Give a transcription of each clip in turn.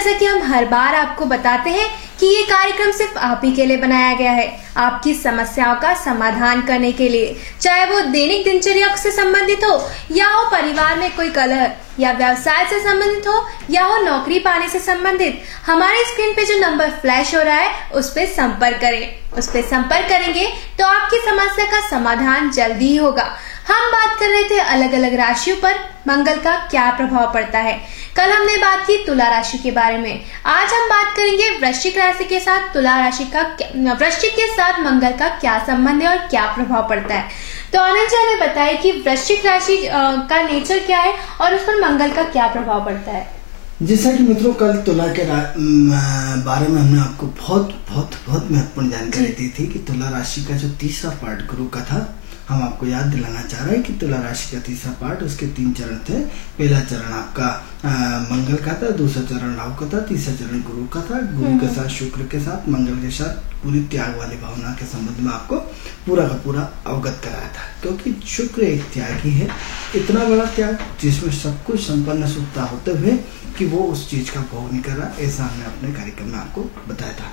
जैसा कि हम हर बार आपको बताते हैं कि ये कार्यक्रम सिर्फ आप ही के लिए बनाया गया है, आपकी समस्याओं का समाधान करने के लिए, चाहे वो दैनिक दिनचर्या से संबंधित हो या हो परिवार में कोई कलह या व्यवसाय से संबंधित हो या हो नौकरी पाने से संबंधित। हमारे स्क्रीन पे जो नंबर फ्लैश हो रहा है उस पे संपर्क करें। उस पे संपर्क करेंगे तो आपकी समस्या का समाधान जल्दी ही होगा। हम बात कर रहे थे अलग अलग राशियों पर मंगल का क्या प्रभाव पड़ता है। कल हमने बात की तुला राशि के बारे में। आज हम बात करेंगे वृश्चिक राशि के साथ तुला राशि का, वृश्चिक के साथ मंगल का क्या संबंध है और क्या प्रभाव पड़ता है। तो आनंद जी हमें बताएं कि वृश्चिक राशि का नेचर क्या है और उस पर मंगल का क्या प्रभाव पड़ता है। जैसा कि मित्रों कल तुला के बारे में हमने आपको बहुत बहुत बहुत महत्वपूर्ण जानकारी दी थी कि तुला राशि का जो तीसरा पार्ट गुरु का था, हम आपको याद दिलाना चाह रहे हैं कि तुला राशि का तीसरा पार्ट, उसके 3 चरण थे। पहला चरण आपका मंगल का था, दूसरा चरण राहु का था, तीसरा चरण गुरु का था। गुरु के साथ, शुक्र के साथ, मंगल के साथ पूरी त्याग वाली भावना के संबंध में आपको पूरा का पूरा अवगत कराया था, क्योंकि शुक्र एक त्यागी है। इतना बड़ा त्याग जिसमें सब कुछ संपन्न सुखता होते हुए कि वो उस चीज का भोग नहीं कर रहा, ऐसा हमने अपने कार्यक्रम में आपको बताया था।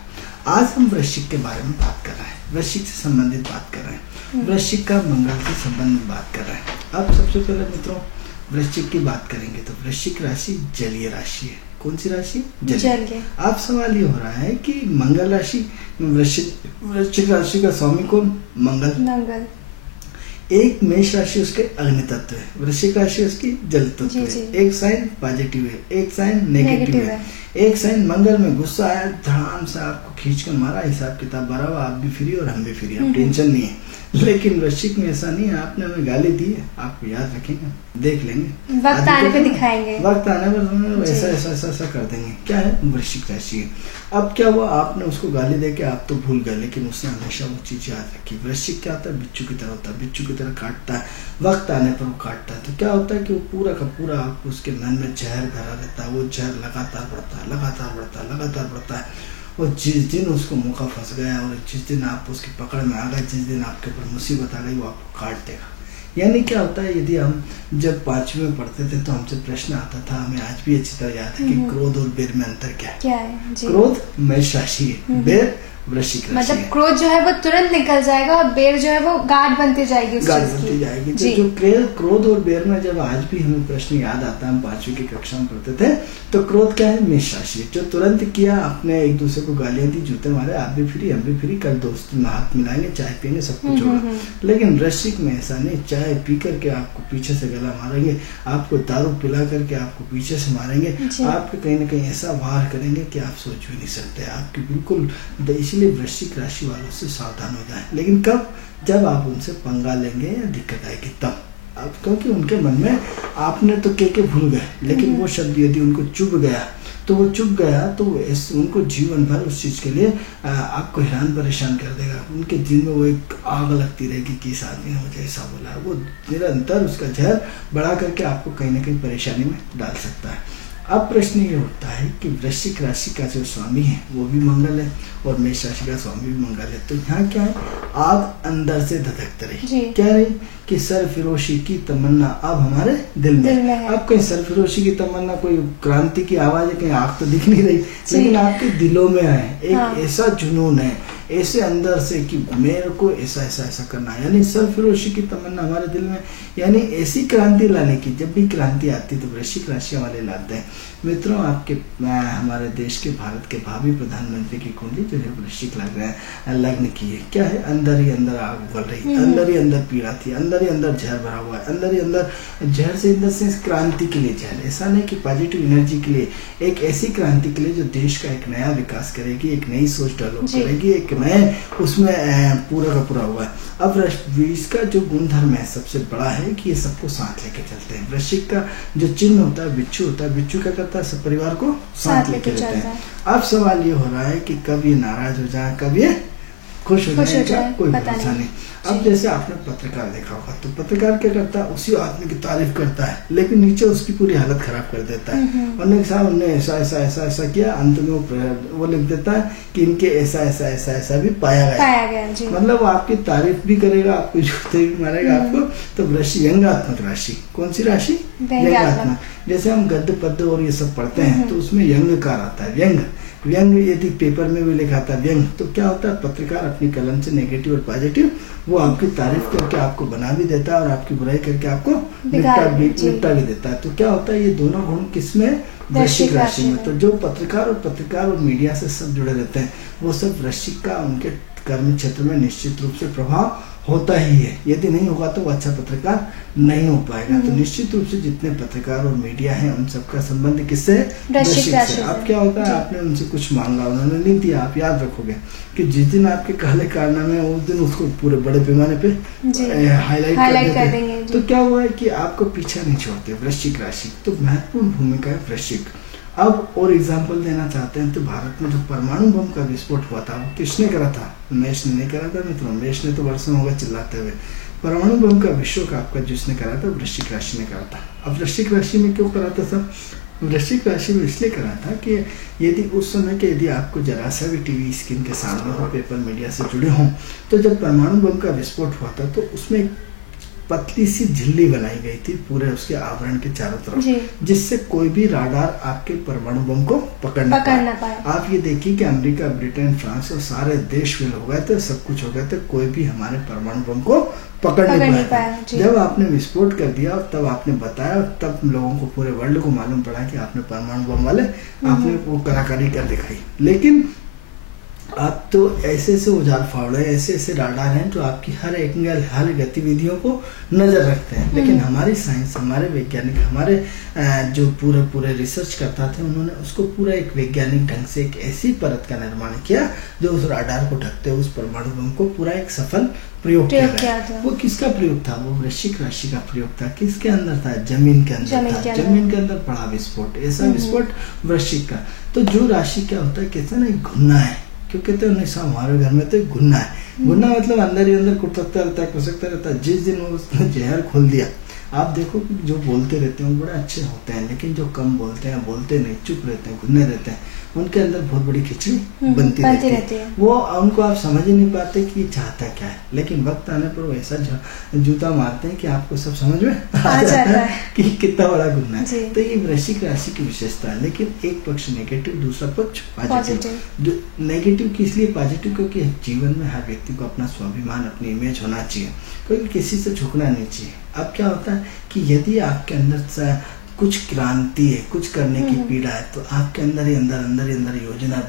आज हम वृश्चिक के बारे में बात कर रहे हैं, वृश्चिक से संबंधित बात कर रहे हैं, वृश्चिक का मंगल के संबंध में बात कर रहे हैं। अब सबसे पहले मित्रों वृश्चिक की बात करेंगे तो वृश्चिक राशि जलीय राशि है। कौन सी राशि? जलीय। अब सवाल ये हो रहा है कि मंगल राशि, वृश्चिक राशि का स्वामी कौन? मंगल। एक मेष राशि उसके अग्नि तत्व है, वृश्चिक राशि उसकी जल तत्व है। एक साइन पॉजिटिव है, एक साइन नेगेटिव है। एक साइन मंगल में गुस्सा आया, धड़ाम से आपको खींच कर मारा, हिसाब किताब भरा हुआ, आप भी फ्री और हम भी फ्री, अब टेंशन नहीं है। लेकिन वृश्चिक में ऐसा नहीं है, आपने हमें गाली दी है, आपको याद रखेंगे, देख लेंगे, वक्त आने पर दिखाएंगे, वक्त आने पर ऐसा ऐसा ऐसा ऐसा कर देंगे। क्या है? वृश्चिक राशि है। अब क्या हुआ, आपने उसको गाली दे के आप तो भूल गए, लेकिन उसने हमेशा वो चीज याद रखी। वृश्चिक क्या होता है? बिच्छू की तरह होता है, बिच्छू की तरह काटता है, वक्त आने पर वो काटता है। तो क्या होता है कि वो पूरा का पूरा आपको उसके मन में जहर भरा रहता है, वो जहर लगातार बढ़ता है, लगातार बढ़ता है, लगातार बढ़ता है। और जिस दिन उसको मौका फंस गया और जिस दिन आप उसकी पकड़ में आ गए, जिस दिन आपके ऊपर मुसीबत आ गई, वो आपको काट देगा। यानी क्या होता है, यदि हम जब 5वीं में पढ़ते थे तो हमसे प्रश्न आता था, हमें आज भी अच्छी तरह याद है कि क्रोध और बेर में अंतर क्या है? क्रोध मेष राशि है, बेर वृश्चिक राशि मतलब क्रोध जो है वो तुरंत निकल जाएगा और बेर जो है वो गाढ़ बनती जाएगी, तो जो क्रोध और बेर में जब आज भी हमें प्रश्न याद आता है, हम 5वीं की कक्षा में पढ़ते थे, तो क्रोध क्या है? मेष राशि, जो तुरंत किया, आपने एक दूसरे को गालियां दी, जूते मारे, आप भी फ्री हम भी फ्री, कल दोस्त में हाथ मिलाएंगे, चाय पियेंगे, सब कुछ होगा। लेकिन वृश्चिक में ऐसा नहीं, चाय पी करके आपको पीछे से गला मारेंगे, आपको दारू पिला करके आपको पीछे से मारेंगे, आपके कहीं ना कहीं ऐसा वार करेंगे कि आप सोच भी नहीं सकते, आपकी बिल्कुल। इसलिए वृश्चिक राशि वालों से सावधान हो जाएं। लेकिन कब? जब आप उनसे पंगा लेंगे या दिक्कत आएगी तब। अब क्योंकि उनके मन में आपने तो के भूल गए, लेकिन वो शब्द यदि उनको चुभ गया तो वो चुभ गया तो उनको जीवन भर उस चीज के लिए आपको हैरान परेशान कर देगा। उनके दिल में वो एक आग लगती रहेगी कि इस आदमी ने मुझे ऐसा बोला। वो निरंतर उसका जहर बढ़ा करके आपको कहीं ना कहीं परेशानी में डाल सकता है। अब प्रश्न ये उठता है कि वृश्चिक राशि का जो स्वामी है वो भी मंगल है और मेष राशि का स्वामी भी मंगल है। तो यहाँ क्या है? आग अंदर से धधकती रही, क्या रही कि सरफिरोशी की तमन्ना अब हमारे दिल में। अब कहीं सरफिरोशी की तमन्ना, कोई क्रांति की आवाज है, कहीं आग तो दिख नहीं रही, लेकिन आपके दिलों में है एक ऐसा जुनून है, ऐसे अंदर से कि मेरे को ऐसा ऐसा ऐसा करना है। यानी सरफिरोशी की तमन्ना हमारे दिल में, यानी ऐसी क्रांति लाने की। जब भी क्रांति आती तो वृश्चिक राशि वाले लाते हैं। मित्रों, आपके हमारे देश के, भारत के भावी प्रधानमंत्री की कुंडली जो है वृश्चिक लग्न की है। क्या है? अंदर ही अंदर आग उगल रही, अंदर ही अंदर पीड़ा थी, अंदर ही अंदर जहर भरा हुआ है, अंदर ही अंदर जहर से अंदर से क्रांति के लिए जहर। ऐसा नहीं कि पॉजिटिव एनर्जी के लिए, एक ऐसी क्रांति के लिए जो देश का एक नया विकास करेगी, एक नई सोच डेवलप करेगी, एक नए उसमें पूरा का पूरा हुआ है। अब इसका जो गुणधर्म है सबसे बड़ा है कि ये सबको साथ लेके चलते हैं। वृश्चिक का जो चिन्ह होता है बिच्छू होता है, बिच्छू क्या करता है? सब परिवार को साथ लेके चलते हैं। अब सवाल ये हो रहा है कि कब ये नाराज हो जाए, कब ये खुश हो जाए कोई पता भरोसा नहीं। अब जैसे आपने पत्रकार देखा होगा, तो पत्रकार क्या करता है, उसी आदमी की तारीफ करता है, लेकिन नीचे उसकी पूरी हालत खराब कर देता है। और साहब उन्होंने ऐसा ऐसा ऐसा ऐसा किया, अंत में वो लिख देता है कि इनके ऐसा ऐसा ऐसा ऐसा भी पाया गया जी। मतलब आपकी तारीफ भी करेगा, आपको जूते भी मारेगा आपको। तो व्यंग्यात्मक राशि, कौन सी राशि? व्यंग्यात्मक। जैसे हम गद्य पद्य और ये सब पढ़ते हैं, तो उसमें व्यंग्यकार आता है, व्यंग यदि पेपर में भी लिखा था व्यंग, तो क्या होता है, पत्रकार अपनी कलम से नेगेटिव और पॉजिटिव वो आपकी तारीफ करके आपको बना भी देता है और आपकी बुराई करके आपको निपटा भी देता है। तो क्या होता है, ये दोनों गुण किसमें? वृश्चिक राशि में। तो जो पत्रकार और मीडिया से सब जुड़े रहते हैं, वो सब वृश्चिक का उनके कर्म क्षेत्र में निश्चित रूप से प्रभाव होता ही है। यदि नहीं होगा तो वो अच्छा पत्रकार नहीं हो पाएगा। तो निश्चित रूप से जितने पत्रकार और मीडिया हैं, उन सबका संबंध किससे? वृश्चिक से। अब क्या होता है, आपने उनसे कुछ मांगा, उन्होंने नहीं दिया, आप याद रखोगे कि जिस दिन आपके काले कारनामे उस दिन उसको पूरे बड़े पैमाने पे हाईलाइट कर देंगे। तो क्या हुआ है कि आपको पीछा नहीं छोड़ते वृश्चिक राशि। तो महत्वपूर्ण भूमिका है वृश्चिक। अब और एग्जाम्पल देना चाहते हैं, तो भारत में जो परमाणु बम का विस्फोट हुआ था, वो किसने करा था? उमेश ने नहीं करा था मित्रों, उमेश ने तो वर्षों हो गए चिल्लाते हुए। परमाणु बम का विस्फोट आपका जिसने करा था, वृश्चिक राशि ने करा था। अब वृश्चिक राशि में क्यों करा था सब? वृश्चिक राशि में इसलिए करा था कि यदि उस समय के यदि आपको जरा सा भी टीवी स्क्रीन के सामने हो, पेपर मीडिया से जुड़े हों, तो जब परमाणु बम का विस्फोट हुआ था, तो उसमें पतली सी झिल्ली बनाई गई थी पूरे उसके आवरण के चारों तरफ, जिससे कोई भी राडार आपके परमाणु बम को पकड़ ना पाए। आप ये देखिए कि अमेरिका, ब्रिटेन, फ्रांस और सारे देश फेल हो गए थे, सब कुछ हो गए थे, कोई भी हमारे परमाणु बम को पकड़ नहीं पाया। जब आपने विस्फोट कर दिया और तब आपने बताया, तब लोगों को, पूरे वर्ल्ड को मालूम पड़ा कि आपने परमाणु बम वाले आपने वो कलाकारी कर दिखाई। लेकिन आप तो ऐसे ऐसे औजार फावड़े, ऐसे ऐसे राडार हैं जो आपकी हर एंगल, हर गतिविधियों को नजर रखते हैं। लेकिन हमारी साइंस, हमारे वैज्ञानिक, हमारे जो पूरे रिसर्च करता थे, उन्होंने उसको पूरा एक वैज्ञानिक ढंग से एक ऐसी परत का निर्माण किया जो उस राडार को ढकते, उस परमाणु बम को पूरा एक सफल प्रयोग किया। वो किसका प्रयोग था? वो वृश्चिक राशि का प्रयोग था। किसके अंदर था? जमीन के अंदर था। जमीन के अंदर पड़ा विस्फोट, ऐसा विस्फोट वृश्चिक का। तो जो राशि क्या होता है, कहते हैं ना, घुनना है। क्यों कहते हैं? हमारे घर में तो घुनना है। घुनना मतलब अंदर ही अंदर कुटकता रहता है, कुसकता रहता है। जिस दिन उसने जहर खोल दिया, आप देखो कि जो बोलते रहते हैं वो बड़े अच्छे होते हैं, लेकिन जो कम बोलते हैं, बोलते नहीं, चुप रहते हैं, घुने रहते हैं, उनके अंदर बहुत बड़ी खिचड़ी बनती रहती है। वो उनको आप समझ ही नहीं पाते कि ये चाहता क्या है, लेकिन वक्त आने पर वो ऐसा जूता मारते हैं कि आपको सब समझ में आ जाता है कि कितना बड़ा गुना है। तो ये वृश्चिक राशि की विशेषता है। लेकिन एक पक्ष नेगेटिव, दूसरा पक्ष पॉजिटिव। नेगेटिव किस लिए? पॉजिटिव क्योंकि जीवन में हर व्यक्ति को अपना स्वाभिमान, अपनी इमेज होना चाहिए, कोई किसी से झुकना नहीं चाहिए। अब क्या होता है कि यदि आपके अंदर कुछ क्रांति है, कुछ करने की पीड़ा है, तो आपके अंदर ही अंदर योजना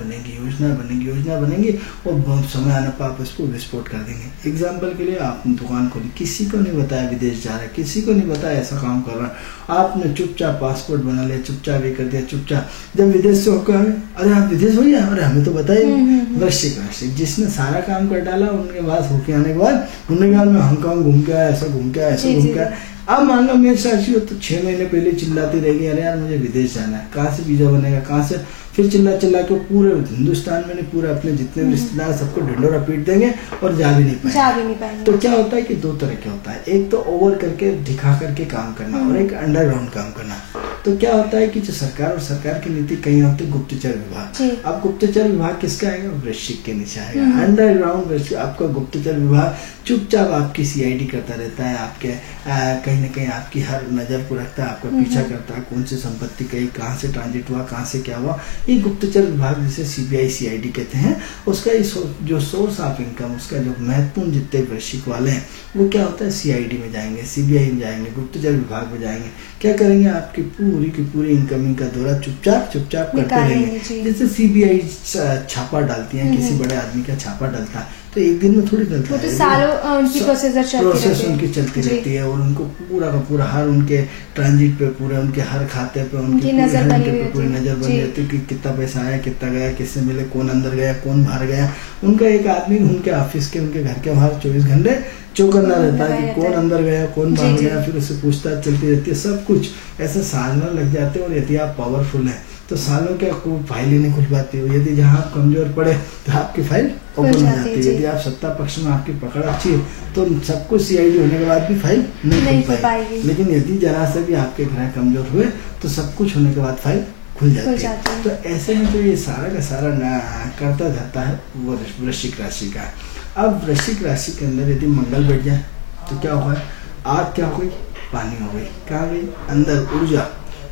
बनेगी और समय आने पर आप इसको विस्फोट कर देंगे। एग्जाम्पल के लिए आपने दुकान खोली, किसी को नहीं बताया विदेश जा रहा है, किसी को नहीं बताया ऐसा काम कर रहा है, आपने चुपचाप पासपोर्ट बना लिया, चुपचाप ये कर दिया, चुपचाप जब विदेश से होकर अरे आप विदेश हो गया, अरे हमें तो बताइए। वृश्चिक राशि जिसने सारा काम कर डाला, उनके बाद होके आने के बाद उन्होंने कहा मैं हांगकांग घूम के आया, ऐसा घूम के आया, ऐसा घूम के आया। अब मान लो मेरी साक्षी हो तो 6 महीने पहले चिल्लाती रहेगी, अरे यार मुझे विदेश जाना है, कहाँ से वीजा बनेगा, कहाँ से, फिर चिल्ला के पूरे हिंदुस्तान में नहीं, पूरे अपने जितने रिश्तेदार सबको ढिंडोरा पीट देंगे और जा भी नहीं पाएंगे। तो क्या होता है कि दो तरह के होता है, एक तो ओवर करके दिखा करके काम करना और एक अंडरग्राउंड काम करना। तो क्या होता है कि जो सरकार और सरकार की नीति कहीं होती है गुप्तचर विभाग। अब गुप्तचर विभाग किसका आएगा? वृश्चिक के नीचे आएगा। अंडरग्राउंड आपका गुप्तचर विभाग चुपचाप आपकी सीआईडी करता रहता है, आपके कहीं ना कहीं आपकी हर नजर को रखता है, आपका पीछा करता है, कौन सी संपत्ति कहाँ से ट्रांजिट हुआ, कहाँ से क्या हुआ। ये गुप्तचर विभाग जिसे सीबीआई सीआईडी कहते हैं, उसका जो सोर्स ऑफ इनकम, उसका जो महत्वपूर्ण जितने वृश्चिक वाले हैं, वो क्या होता है? सीआईडी में जाएंगे, सीबीआई में जाएंगे, गुप्तचर विभाग में जाएंगे। क्या करेंगे? आपकी पूरी की पूरी इनकमिंग का दौरा चुपचाप करते रहेंगे। जैसे सीबीआई छापा डालती है, किसी बड़े आदमी का छापा डालता है, तो एक दिन में थोड़ी डलता है, तो सालों उनकी प्रोसेस उनकी चलती रहती है और उनको पूरा का पूरा हर उनके ट्रांजिट पे, पूरे उनके हर खाते पे उनकी पूरी नजर बनी रहती है कि कितना पैसा आया, कितना गया, किससे मिले, कौन अंदर गया, कौन बाहर गया। उनका एक आदमी उनके ऑफिस के, उनके घर के बाहर 24 घंटे चौकन्ना रहता है कि कौन अंदर गया, कौन बाहर गया, फिर उससे पूछताछ चलती रहती है। सब कुछ ऐसा साधना लग जाते हैं। और यदि आप पावरफुल हैं तो सालों क्या को फाइल ही नहीं खुल पाती। यदि जहाँ आप कमजोर पड़े तो आपकी फाइल ओपन हो जाती है। यदि आप सत्ता पक्ष में आपकी पकड़ अच्छी है तो सब कुछ सीआईडी होने के बाद भी फाइल नहीं खुल पाएगी। लेकिन यदि जरा से भी आपके ग्रह कमजोर हुए तो सब कुछ होने के बाद फाइल खुल जाती है। तो ऐसे में जो ये सारा का सारा करता जाता है वो वृश्चिक राशि का। अब वृश्चिक राशि के अंदर यदि मंगल बैठ जाए तो क्या होगा, आग क्या हो गई, पानी हो गई। कहाँ गई, अंदर ऊर्जा।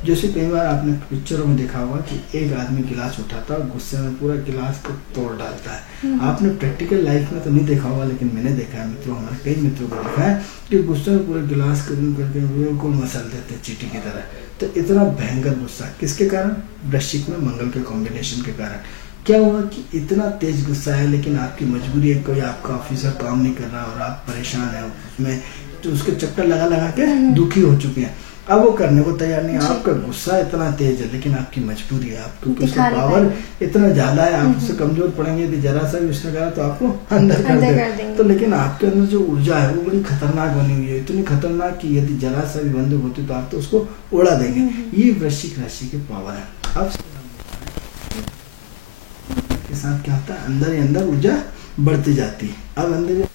जैसे कई बार आपने पिक्चरों में देखा होगा कि एक आदमी गिलास उठाता है और गुस्से में पूरा गिलास को तोड़ डालता है। आपने प्रैक्टिकल लाइफ में तो नहीं देखा होगा, लेकिन मैंने देखा है मित्रों, हमारे कई मित्रों को देखा है कि गुस्से में पूरे गिलास करके बिल्कुल मसल देते हैं चींटी की तरह। तो इतना भयंकर गुस्सा किसके कारण, वृश्चिक में मंगल के कॉम्बिनेशन के कारण। क्या हुआ कि इतना तेज गुस्सा है, लेकिन आपकी मजबूरी है, कोई आपका ऑफिसर काम नहीं कर रहा और आप परेशान है उसमें, तो उसके चक्कर लगा लगा के दुखी हो चुके हैं। अब वो करने को तैयार नहीं। आपका गुस्सा इतना तेज है, लेकिन आपकी मजबूरी है, आप क्योंकि उसका पावर इतना ज्यादा है, आप उससे कमजोर पड़ेंगे। यदि जरा सा भी उसने कहा तो आपको अंदर कर देंगे। तो लेकिन आपके अंदर जो ऊर्जा है वो बड़ी खतरनाक बनी हुई है, इतनी खतरनाक कि यदि जरा सा भी बंदूक होती तो आप तो उसको उड़ा देंगे। ये वृश्चिक राशि के पावर है। अब के साथ क्या होता है, अंदर ही अंदर ऊर्जा बढ़ती जाती है। अब अंदर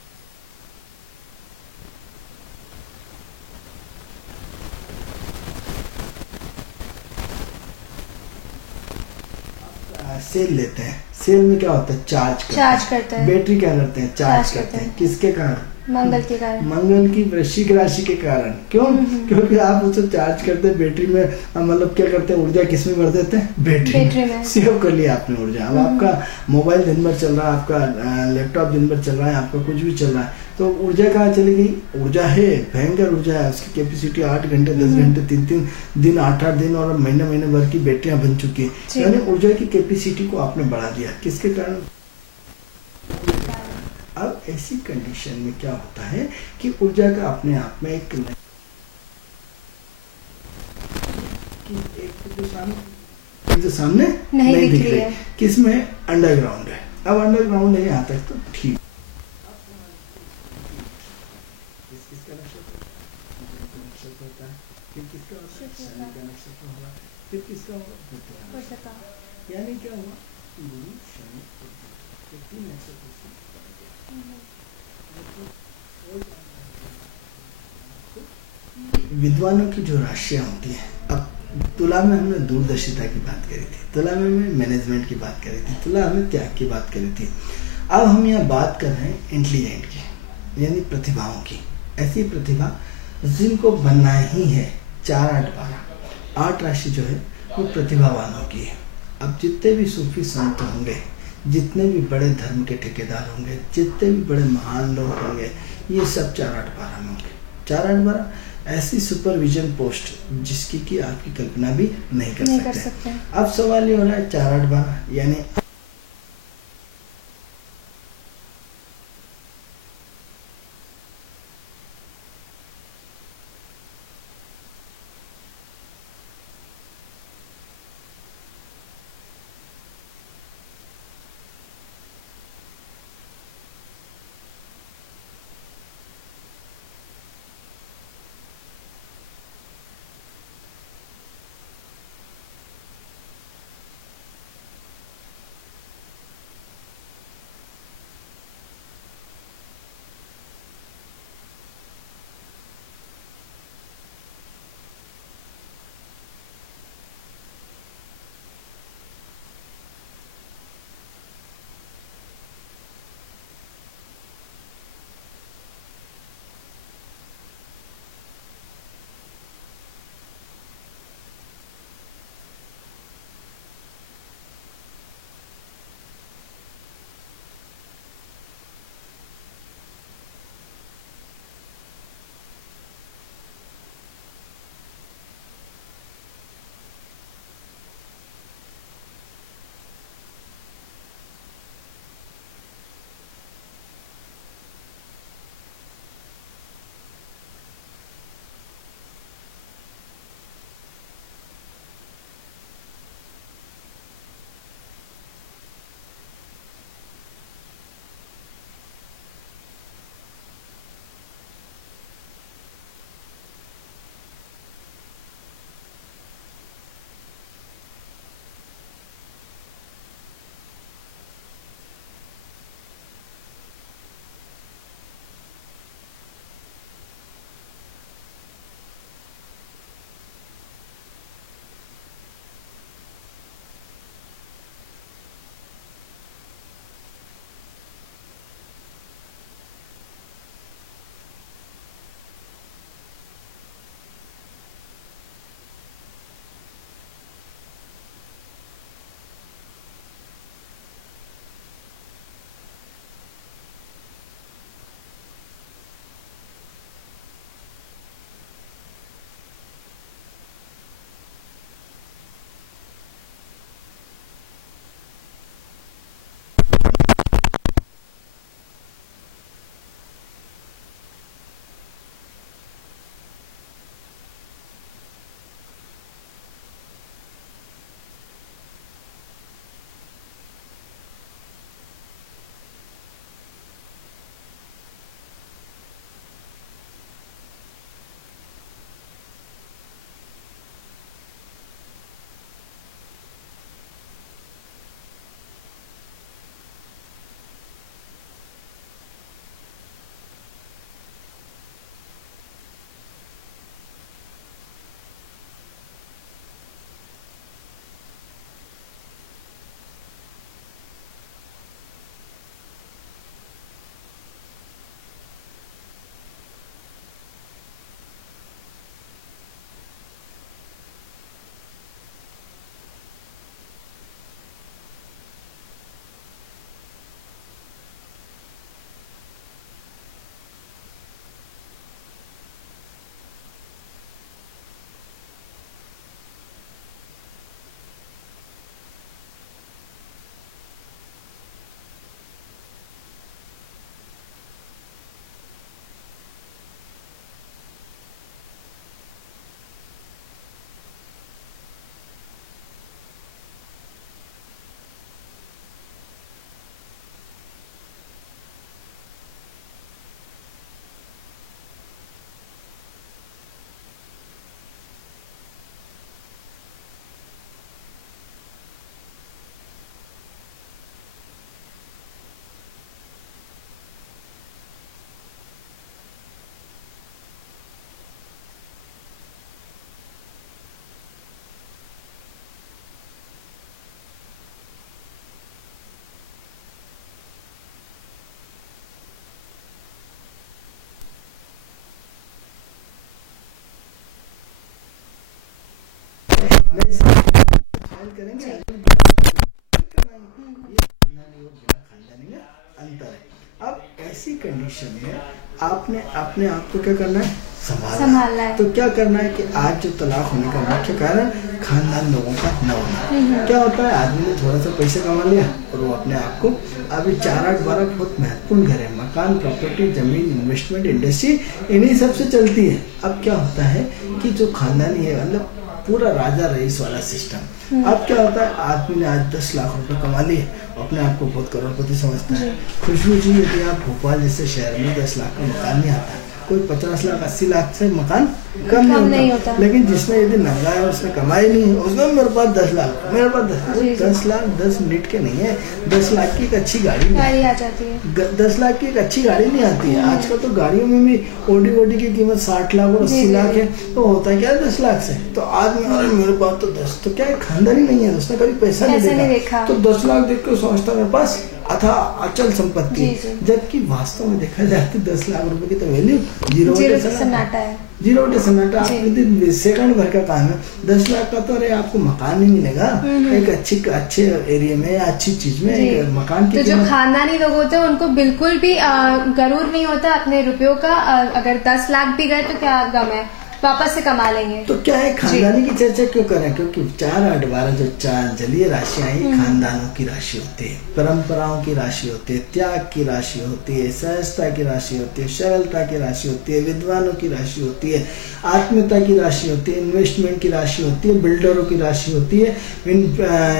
सेल लेते हैं। सेल में क्या होता है, चार्ज करते हैं। बैटरी क्या करते हैं, चार्ज करते हैं। किसके कारण, मंगल के कारण, मंगल की वृश्चिक राशि के कारण। क्यों, क्योंकि आप उसे चार्ज करते हैं बैटरी में, मतलब क्या करते हैं, ऊर्जा किसमें भर देते हैं, बैटरी में। सेव कर लिया आपने ऊर्जा। अब आपका मोबाइल दिन भर चल रहा है, आपका लैपटॉप दिन भर चल रहा है, आपका कुछ भी चल रहा है, तो ऊर्जा कहाँ चली गई, ऊर्जा है, भयंकर ऊर्जा है। उसकी कैपेसिटी 8 घंटे 10 घंटे 3-3 दिन 8-8 दिन और महीने भर की बैटरियां बन चुकी है। यानी ऊर्जा की कैपेसिटी को आपने बढ़ा दिया। किसके कारण, अब ऐसी कंडीशन में क्या होता है कि ऊर्जा का अपने आप में एक जो सामने नहीं दिख रही है, किसमें, अंडरग्राउंड है। अब अंडरग्राउंड है यहाँ तक तो ठीक। किसका नक्षत्र होता है, फिर किसका होता है, शनि का नक्षत्र होगा, फिर किसका होगा, यानी क्या हुआ, गुरु शनि तीन नक्षत्र। विद्वानों की जो राशियां होती हैं, अब तुला में हमने दूरदर्शिता की बात करी थी, तुला में मैनेजमेंट की बात करी थी, तुला में त्याग की बात करी थी। अब हम यहाँ बात कर रहे हैं इंटेलिजेंट की, यानी प्रतिभाओं की। ऐसी प्रतिभा जिनको बनना ही है, 4-8-12 8 राशि जो है वो प्रतिभावानों की है। अब जितने भी सूफी संत होंगे, जितने भी बड़े धर्म के ठेकेदार होंगे, जितने भी बड़े महान लोग होंगे, ये सब 4-8-12 में होंगे। 4-8-12 ऐसी सुपरविजन पोस्ट जिसकी कि आपकी कल्पना भी नहीं कर सकते। अब सवाल ये हो रहा है 4-8-12 यानी कंडीशन में आपने अपने आप को क्या करना है, संभालना है। तो क्या करना है कि आज जो तलाक होने का मुख्य कारण खानदान लोगों का न होना। क्या होता है, आदमी ने थोड़ा सा पैसे कमा लिया और वो अपने आप को, अभी 4-8-12 बहुत महत्वपूर्ण घर है, मकान, प्रॉपर्टी, जमीन, इन्वेस्टमेंट, इंडस्ट्री, इन्हीं सब से चलती है। अब क्या होता है कि जो खानदानी है, मतलब पूरा राजा रईस वाला सिस्टम। अब क्या होता है, आदमी ने आज 10 लाख रुपए कमा लिए, अपने आप को बहुत करोड़पति समझता है। खुशबू जी, यदि आप भोपाल जैसे शहर में 10 लाख का मकान नहीं आता, कोई 50 लाख 80 लाख से मकान कम नहीं होता। लेकिन जिसने यदि नंगा है, उसने कमाई नहीं है, उसने मेरे पास 10 लाख, मेरे पास 10 लाख 10 मिनट के नहीं है। 10 लाख की एक अच्छी गाड़ी आ जाती है, 10 लाख की एक अच्छी गाड़ी नहीं आती है। आजकल तो गाड़ियों में भी ओडी की कीमत 60 लाख और 80 लाख है। तो होता क्या है 10 लाख से, तो आदमी अरे मेरे पास तो 10, तो क्या है, खानदानी नहीं है, उसने कभी पैसा नहीं देखा, तो 10 लाख देख के समझता मेरे पास अथा अचल संपत्ति। जबकि वास्तव में देखा जाए तो 10 लाख रुपए की तो वैल्यू जीरो सन्नाटा है, जीरो सन्नाटा। आप सेकंड भर का काम है, 10 लाख का तो अरे आपको मकान नहीं मिलेगा एक अच्छे एरिया में या अच्छी चीज में एक मकान की। तो जो खानदानी लोग होते हैं उनको बिल्कुल भी गरूर नहीं होता अपने रुपयों का। अगर 10 लाख भी गए तो क्या गम है, वापस से कमा लेंगे। तो क्या है, खानदानी की चर्चा क्यों करें, क्योंकि 4-8-12 जो 4 जलीय राशियां हैं, खानदानों की राशि होती है, परंपराओं की राशि होती है, त्याग की राशि होती है, सहजता की राशि होती है, सरलता की राशि होती है, विद्वानों की राशि होती है, आत्मीयता की राशि होती है, इन्वेस्टमेंट की राशि होती है, बिल्डरों की राशि होती है,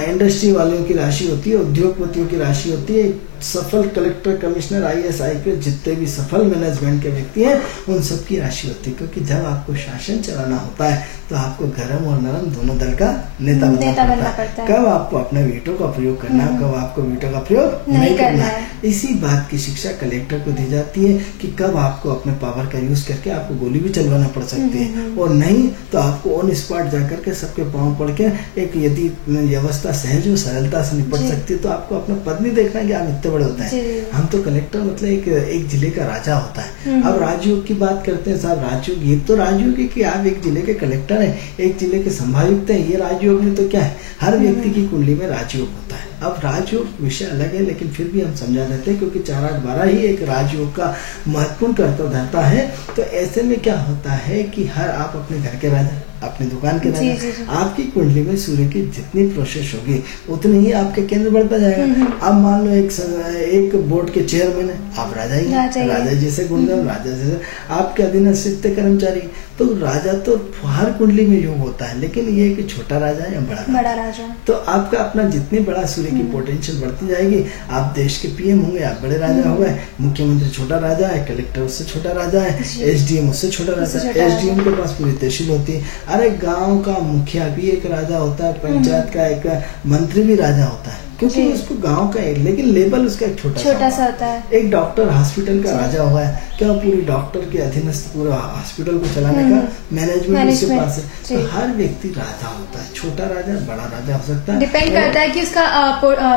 इंडस्ट्री वालों की राशि होती है, उद्योगपतियों की राशि होती है, सफल कलेक्टर, कमिश्नर, IAS, IPS जितने भी सफल मैनेजमेंट के व्यक्ति हैं, उन सब की राशि होती है। क्योंकि जब आपको शासन चलाना होता है तो आपको गरम और नरम दोनों दल का नेता बनना पड़ता है। कब आपको अपने वीटो का प्रयोग करना है, कब आपको वीटो का प्रयोग नहीं करना है। इसी बात की शिक्षा कलेक्टर को दी जाती है कि कब आपको अपने पावर का यूज करके आपको गोली भी चलवाना पड़ सकती है, और नहीं तो आपको ऑन स्पॉट जाकर के सबके पाँव पड़ के एक यदि व्यवस्था सहज और सरलता से निपट सकती है, तो आपको अपना पद नहीं देखना कि आप इतने बड़े होता है। हम तो कलेक्टर मतलब एक जिले का राजा होता है। अब राजयोग की बात करते हैं साहब, राजयोग ये तो राजयोग है कि आप एक जिले के कलेक्टर हैं, एक जिले के संभायुक्त हैं, ये राजयोग में तो क्या है, हर व्यक्ति की कुंडली में राजयोग होता है। अब राजयोग विषय अलग है, लेकिन फिर भी हम समझा देते हैं क्योंकि 4-8-12 ही एक राजयोग का महत्वपूर्ण कर्तव्य धरता है। तो ऐसे में क्या होता है कि हर आप अपने घर के राजा, अपनी दुकान के राजा, आपकी कुंडली में सूर्य की जितनी प्रोसेस होगी उतनी ही आपके केंद्र बढ़ता जाएगा। अब मान लो एक बोर्ड के चेयरमैन है, आप राजा ही, राजा जैसे गुणधर्म, राजा जैसे आपके अधीनस्थ कर्मचारी, तो राजा तो हर कुंडली में योग होता है। लेकिन ये कि छोटा राजा है या बड़ा राजा, तो आपका अपना जितनी बड़ा सूर्य की पोटेंशियल बढ़ती जाएगी। आप देश के PM होंगे, आप बड़े राजा हो गए, मुख्यमंत्री छोटा राजा है, कलेक्टर उससे छोटा राजा है, SDM उससे छोटा राजा है, SDM के पास पूरी तहसील होती है। अरे गांव का मुखिया भी एक राजा होता है, पंचायत का एक मंत्री भी राजा होता है, क्योंकि उसको गांव का एक, लेकिन लेवल उसका एक छोटा सा होता है। एक डॉक्टर हॉस्पिटल का राजा हुआ है, क्या पूरी डॉक्टर के अधीनस्थ पूरा हॉस्पिटल को चलाने का मैनेजमेंट उसके पास है। तो हर व्यक्ति राजा होता है, छोटा राजा बड़ा राजा हो सकता है, डिपेंड करता है कि उसका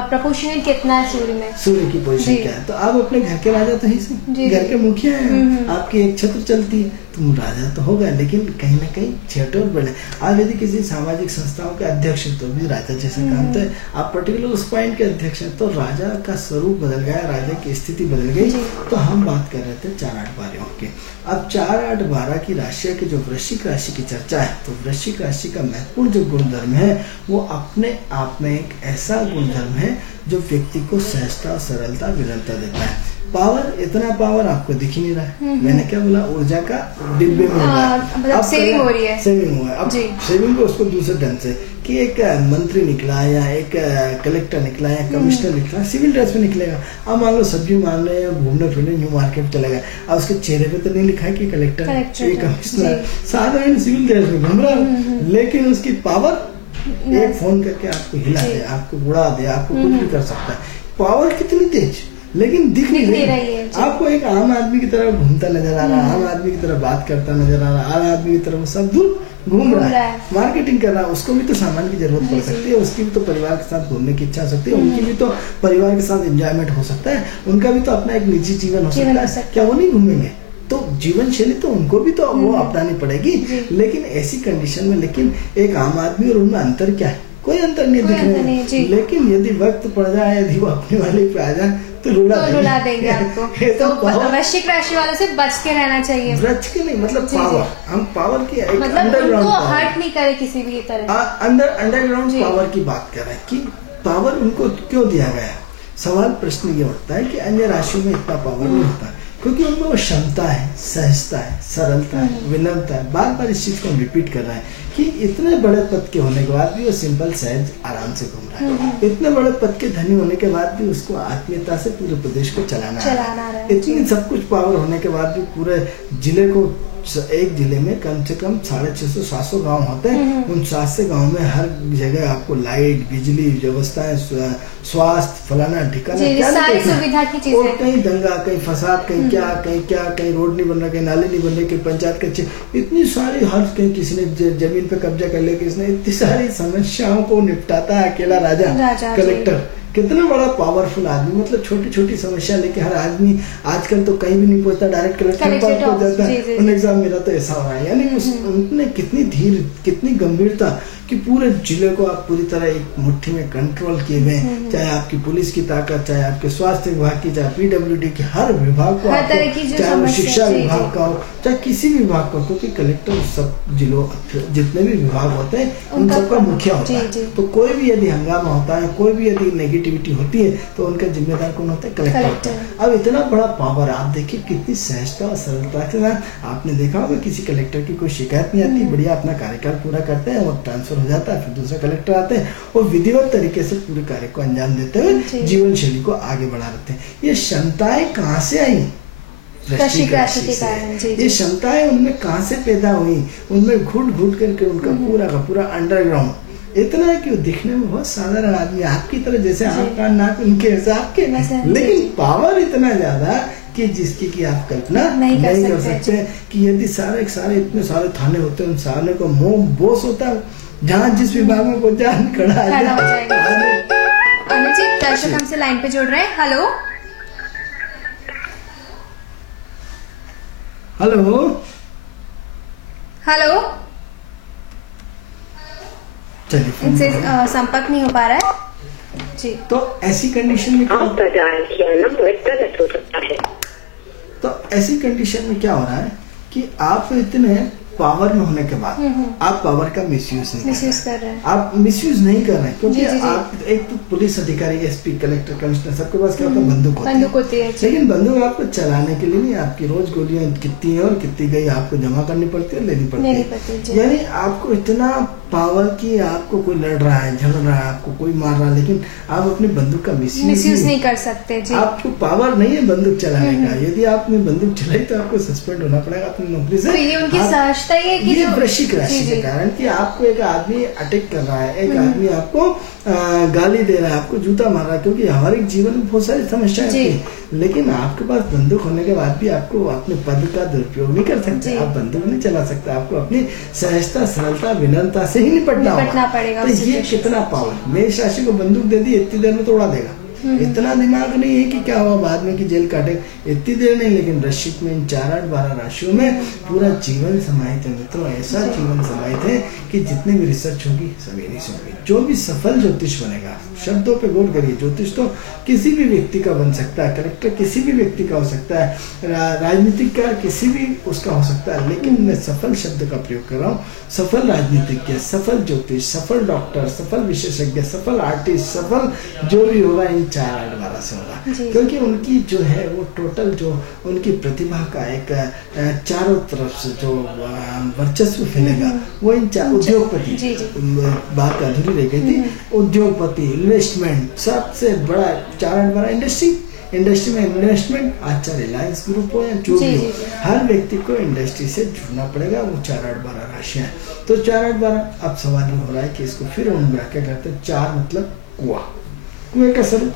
प्रपोर्शन कितना है सूर्य में, सूर्य की पोजीशन क्या है। तो आप अपने घर के राजा तो ही घर के मुखिया हैं, आपकी एक छत्र चलती है, तुम राजा तो होगा, लेकिन कहीं ना कहीं छोटे और बड़े। आप यदि किसी सामाजिक संस्थाओं के अध्यक्ष तो भी राजा जैसा काम, तो आप पर्टिकुलर उस पॉइंट के अध्यक्ष हैं, तो राजा का स्वरूप बदल गया, राजा की स्थिति बदल गई। तो हम बात कर रहे थे 4-8-12 के। अब 4-8-12 की राशियां की जो वृश्चिक राशि की चर्चा है, तो वृश्चिक राशि का महत्वपूर्ण जो गुणधर्म है वो अपने आप में एक ऐसा गुणधर्म है जो व्यक्ति को सहजता, सरलता, विनम्रता देता है। पावर, इतना पावर आपको दिख ही नहीं रहा है। मैंने क्या बोला, ऊर्जा का डिब्बे में मतलब सेविंग हो रही है, सेविंग हुआ है। अब सेविंग को उसको दूसरे ढंग से कि एक मंत्री निकला या एक कलेक्टर निकला या कमिश्नर निकला, सिविल ड्रेस में निकलेगा। अब मान लो सब्जी मान रहे हैं, घूमने फिरने न्यू मार्केट चला गया, अब उसके चेहरे पे तो नहीं लिखा है कि कलेक्टर ये कमिश्नर, साधारण सिविल ड्रेस में घूम रहा है, लेकिन उसकी पावर एक फोन करके आपको हिला दे, आपको उड़ा दे, आपको कुछ भी कर सकता है। पावर कितनी तेज, लेकिन दिख नहीं रही है। आपको एक आम आदमी की तरह घूमता नजर आ रहा है, आम आदमी की तरह बात करता नजर आ रहा है, आम आदमी की तरह सब दूर घूम रहा है, मार्केटिंग कर रहा है। उसको भी तो सामान की जरूरत पड़ सकती है, उसकी भी तो परिवार के साथ घूमने की इच्छा हो सकती है, उनकी भी तो परिवार के साथ एंजॉयमेंट हो सकता है, उनका भी तो अपना एक निजी जीवन हो सकता है। क्या वो नहीं घूमेंगे? तो जीवन शैली तो उनको भी तो वो अपनानी पड़ेगी। लेकिन ऐसी कंडीशन में, लेकिन एक आम आदमी और उनमें अंतर क्या है? कोई अंतर नहीं दिख रहा है। लेकिन यदि वक्त पड़ जाए, यदि वो अपने वाले पे आ जाए तो रुला देंगे आपको। तो वृश्चिक राशि वालों से बच के रहना चाहिए। बच के नहीं, मतलब पावर, हम पावर की मतलब अंडरग्राउंड हर्ट नहीं करे किसी भी तरह, अंडरग्राउंड पावर की बात कर रहे हैं कि पावर उनको क्यों दिया गया। सवाल प्रश्न ये उठता है कि अन्य राशियों में इतना पावर नहीं होता, क्योंकि उनमें वो क्षमता है, सहजता है, सरलता है, विनम्रता है। बार बार इस चीज को हम रिपीट कर रहे हैं कि इतने बड़े पद के होने के बाद भी वो सिंपल सहज आराम से घूम रहा है। इतने बड़े पद के धनी होने के बाद भी उसको आत्मीयता से पूरे प्रदेश को चलाना है। इतनी सब कुछ पावर होने के बाद भी पूरे जिले को, एक जिले में कम से कम 650-700 गांव होते हैं। उन 700 गांव में हर जगह आपको लाइट, बिजली व्यवस्थाएं, स्वास्थ्य, फलाना ठिकाना, क्या सारी सुविधा की चीजें। और कहीं दंगा, कहीं फसाद, कहीं क्या, कहीं रोड नहीं बन रहा, कहीं नाले नहीं बन रहे, कहीं पंचायत के इतनी सारी, हर कहीं किसी ने जमीन पे कब्जा कर लिया, किसी ने, इतनी सारी समस्याओं को निपटाता है अकेला राजा कलेक्टर। कितना बड़ा पावरफुल आदमी, मतलब छोटी छोटी समस्या लेके हर आदमी आजकल तो कहीं भी नहीं पहुंचता, डायरेक्ट कलेक्टर पहुंच जाता है। उन एग्जाम मेरा तो ऐसा हो रहा है, यानी उनने कितनी धीर, कितनी गंभीरता कि पूरे जिले को आप पूरी तरह एक मुट्ठी में कंट्रोल किए हुए, चाहे आपकी पुलिस की ताकत, चाहे आपके स्वास्थ्य विभाग की, चाहे पीडब्ल्यूडी की, हर विभाग को, चाहे वो शिक्षा विभाग का हो, चाहे किसी भी विभाग का, क्योंकि कलेक्टर सब जिलों, जितने भी विभाग होते हैं उन सबका मुखिया होता है। तो कोई भी यदि हंगामा होता है, कोई भी यदि नेगेटिविटी होती है तो उनका जिम्मेदार कौन होता है? कलेक्टर होता है। अब इतना बड़ा पावर, आप देखिए कितनी सहजता और सरलता के साथ, आपने देखा होगा किसी कलेक्टर की कोई शिकायत नहीं आती, बढ़िया अपना कार्यकाल पूरा करते हैं और ट्रांसफर हो जाता है, फिर दूसरा कलेक्टर आते हैं और विधिवत तरीके से पूरे कार्य को अंजाम देते हुए जीवन शैली को आगे बढ़ा देते हैं। ये क्षमताएं कहाँ से आई? वृश्चिक राशि के कारण। ये क्षमताएं उनमें कहाँ से पैदा हुई? उनमें घुट घुट करके उनका पूरा का पूरा अंडरग्राउंड इतना है कि वो दिखने में बहुत साधारण आदमी, आपकी तरह, जैसे आपका नाक उनके ऐसा आपके, लेकिन पावर इतना ज्यादा कि जिसकी की आप कल्पना नहीं कर सकते। कि यदि सारे इतने सारे थाने होते हैं, उन सारे को मोह बोस होता है, जहाँ जिस विभाग में को जान खड़ा हो जाएगा। अनुचित दर्शक हमसे लाइन पे जोड़ रहे हैं। हेलो हेलो हेलो, चलिए इनसे संपर्क नहीं हो पा रहा है जी। तो ऐसी कंडीशन में आपका डायल किया नंबर गलत हो सकता है। तो ऐसी कंडीशन में क्या हो रहा है कि आप इतने पावर में होने के बाद आप पावर का मिसयूज कर रहे हैं। आप मिसयूज नहीं कर रहे हैं, क्योंकि आप एक तो पुलिस अधिकारी, एसपी, कलेक्टर, कमिश्नर, सबके पास क्या होता है? बंदूक होती है। लेकिन बंदूक आपको चलाने के लिए नहीं, आपकी रोज गोलियां कितनी है और कितनी गई आपको जमा करनी पड़ती है, लेनी पड़ती है। यानी आपको इतना पावर की, आपको कोई लड़ रहा है, झगड़ रहा है, आपको कोई मार रहा है, लेकिन आप अपनी बंदूक का मिसयूज नहीं कर सकते। आपको पावर नहीं है बंदूक चलाने का। यदि आपने बंदूक चलाई तो आपको सस्पेंड होना पड़ेगा अपनी नौकरी से। ये उनकी सहजता है कि ये वृश्चिक राशि के कारण कि आपको एक आदमी अटैक कर रहा है, एक आदमी आपको गाली दे रहा है, आपको जूता मार रहा है, क्योंकि हमारे जीवन में बहुत सारी समस्याएं होती है। लेकिन आपके पास बंदूक होने के बाद भी आपको अपने पद का दुरुपयोग नहीं कर सकते, आप बंदूक नहीं चला सकते। आपको अपनी सहजता, सरलता, विनम्रता से ही निपटना पड़ेगा। तो ये कितना पावर! मेष राशि को बंदूक दे दी, इतनी देर में तोड़ा देगा। इतना दिमाग नहीं है कि क्या हुआ बाद में कि जेल काटे, इतनी देर नहीं। लेकिन वृश्चिक में इन 4, 8, 12 राशियों में पूरा जीवन समाहित है मित्रों। ऐसा जीवन समाहित है कि जितने भी रिसर्च होगी सभी नहीं होगी। जो भी सफल ज्योतिष बनेगा, शब्दों पे गौर करिए, ज्योतिष तो किसी भी व्यक्ति का बन सकता है, कलेक्टर किसी भी व्यक्ति का हो सकता है, राजनीतिक का किसी भी उसका हो सकता है, लेकिन मैं सफल शब्द का प्रयोग कर रहा हूँ। सफल राजनीतिज्ञ, सफल ज्योतिष, सफल डॉक्टर, सफल विशेषज्ञ, सफल आर्टिस्ट, सफल जो भी होगा इन 4, 8, 12 से होगा। क्योंकि उनकी जो है वो टोटल जो उनकी प्रतिभा का एक चारों तरफ से जो वर्चस्व फैलेगा वो इन 4 उद्योगपति, बात अधूरी रह गई थी, उद्योगपति, इन्वेस्टमेंट, सबसे बड़ा 4, 8, 12 इंडस्ट्री में इन्वेस्टमेंट, आज चाहे रिलायंस ग्रुप हो या जो भी हो, हर व्यक्ति को इंडस्ट्री से जुड़ना पड़ेगा। वो 4, 8, 12 राशियां। तो 4, 8, 12 अब सवाल ये हो रहा है कि इसको फिर हम व्याख्या करते हैं। 4 मतलब कुआं, कुएं का स्वरूप